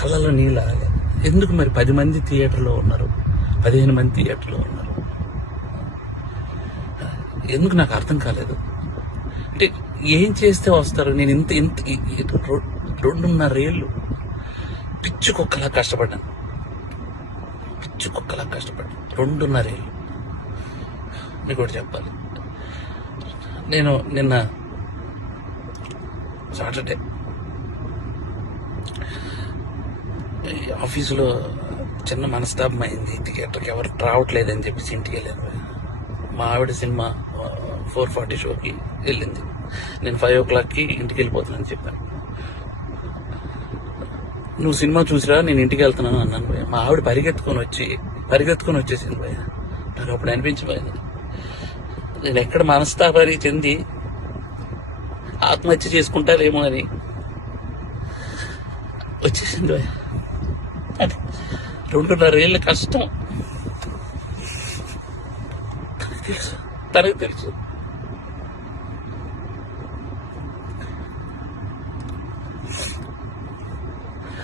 కళ్ళలో నీళ్ళు ఆగలేదు. ఎందుకు మరి 10 మంది థియేటర్లో ఉన్నారు, 15 మంది థియేటర్లో ఉన్నారు, ఎందుకు నాకు అర్థం కాలేదు. అంటే ఏం చేస్తే వస్తారు? నేను ఇంత ఇంత 2.5 ఏళ్ళు పిచ్చి కుక్కలా కష్టపడ్డాను. 2.5 ఏళ్ళు. మీకు కూడా చెప్పాలి, నేను నిన్న సాటర్డే ఆఫీసులో చిన్న మనస్తాపం అయింది. థియేటర్కి ఎవరు రావట్లేదని చెప్పేసి ఇంటికి వెళ్ళాను. మా ఆవిడ సినిమా 4:40 షోకి వెళ్ళింది. నేను 5 o'clockకి ఇంటికి వెళ్ళిపోతున్నానని చెప్పాను. నువ్వు సినిమా చూసిరా, నేను ఇంటికి వెళ్తున్నాను అన్నాను భయ్య. మా ఆవిడ పరిగెత్తుకొని వచ్చేసింది భయ్య. నాకు అప్పుడు అనిపించిపోయింది, నేను ఎక్కడ మనస్తాపాన్ని చెంది ఆత్మహత్య చేసుకుంటారేమో అని వచ్చేసింది భయ్య. 2.5 ఏళ్ళ కష్టం తనకు తెలుసు.